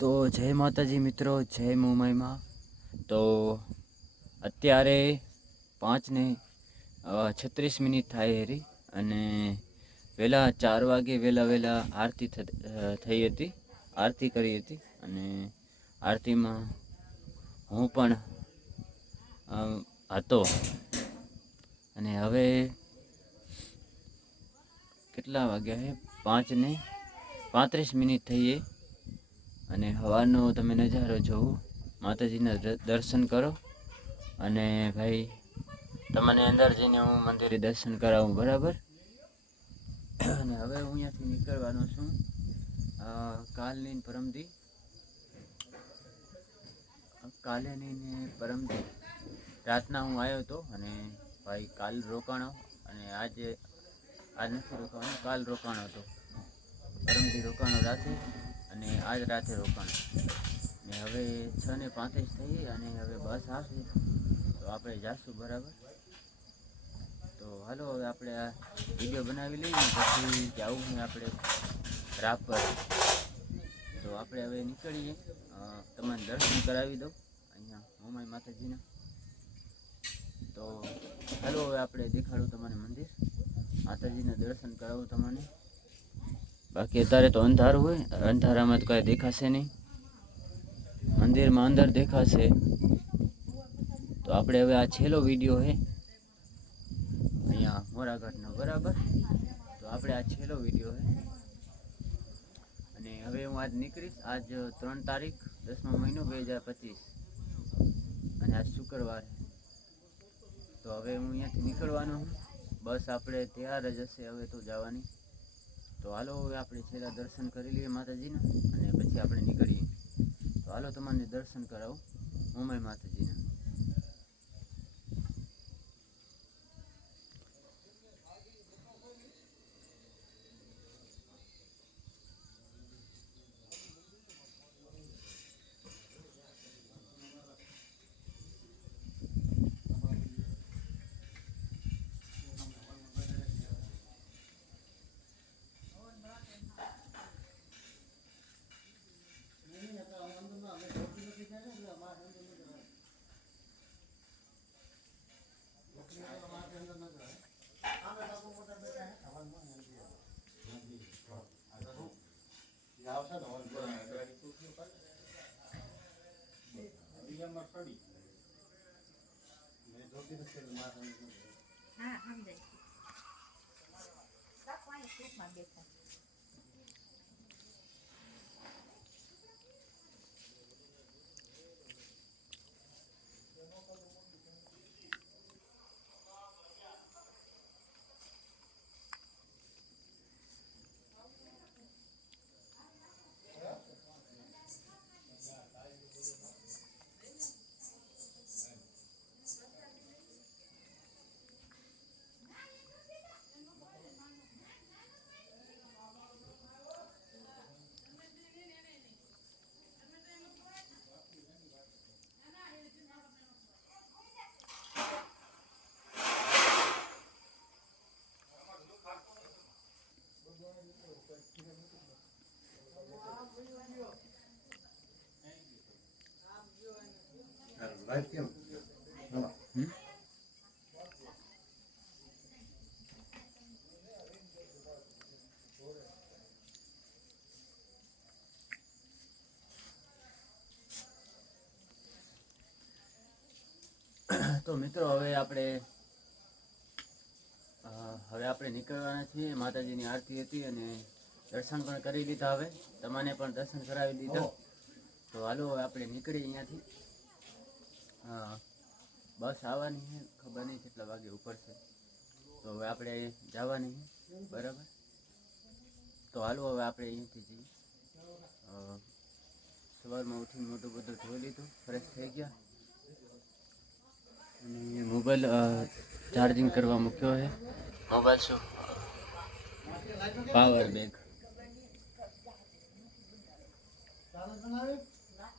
તો જય માતાજી મિત્રો, જય મુંબઈમાં. તો અત્યારે 5:36 થાય હેરી અને વહેલા 4 વાગે વહેલા આરતી થઈ હતી, આરતી કરી હતી. અને આરતીમાં હું પણ હતો. અને હવે કેટલા વાગ્યા છે? 5:35 થઈએ. અને હવાનો તમે નજારો જોવો, માતાજીના દર્શન કરો. અને ભાઈ તમને અંદર જઈને હું મંદિરે દર્શન કરાવું, બરાબર. અને હવે હું અહીંયાથી નીકળવાનો છું. કાલે ને પરમદી રાતના હું આવ્યો હતો. અને ભાઈ કાલ રોકાણો, અને આજ નથી રોકાવાનો, કાલ રોકાણો હતો. પરમદી રોકાણો રાતે, અને આજ રાતે રોકાણ. ને હવે 6:35 થઈ અને હવે બસ આવશે તો આપણે જાશું, બરાબર. તો હાલો હવે આપણે આ વિડીયો બનાવી લઈએ, પછી જવું છે આપણે રાપર. તો આપણે હવે નીકળીએ. તમને દર્શન કરાવી દઉં અહીંયા મોમાઈ માતાજીના. તો હાલો હવે આપણે દેખાડું તમને મંદિર, માતાજીના દર્શન કરાવું તમને. બાકી અત્યારે તો અંધારું હોય, અંધારામાં તો કાંઈ દેખાશે નહીં. મંદિરમાં અંદર દેખાશે. તો આપણે હવે આ છેલ્લો વિડીયો છે અહીંયા મોરાઘાટનો, બરાબર. તો આપણે આ છેલ્લો વિડીયો છે. અને હવે હું આજ નીકળીશ. આજ 3 તારીખ 10મો મહિનો 2025, અને આજ શુક્રવાર. તો હવે હું અહીંયાથી નીકળવાનો છું. બસ આપણે તૈયાર જ હશે હવે તો જવાની. તો હાલો હવે આપણે છેલ્લા દર્શન કરી લઈએ માતાજીના, અને પછી આપણે નીકળીએ. તો હાલો તમને દર્શન કરાવું મોમાઈ માતાજીના. તો મિત્રો હવે આપણે નીકળવાના છીએ. માતાજીની આરતી હતી અને દર્શન પણ કરી લીધા. હવે તમને પણ દર્શન કરાવી દીધા. તો હાલો હવે આપણે નીકળી અહીંયાથી. બસ આવવાની છે, ખબર નહીં કેટલા વાગે ઉપડશે. તો હવે આપણે જવાની છે, બરાબર. તો હાલો હવે આપણે અહીંયાથી જઈએ. સવારમાં ઉઠીને મોટું બધું ધોઈ લીધું, ફ્રેશ થઈ ગયા. અને મોબાઈલ ચાર્જિંગ કરવા મૂક્યો છે. મોબાઈલ શું પાવર બેંક.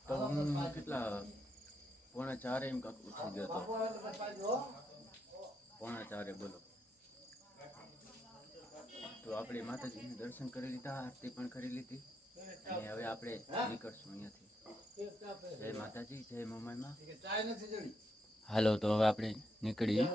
તો હું કેટલા 3:45 એમ કાંક ઉઠી ગયો હતો. 3:45 બોલો. તો આપણે માતાજીને દર્શન કરી લીધા, આરતી પણ કરી લીધી. અને હવે આપણે નીકળશું અહીંયાથી. જય માતાજી, જય મોમાઈમાં. હાલો તો હવે આપણે નીકળીએ.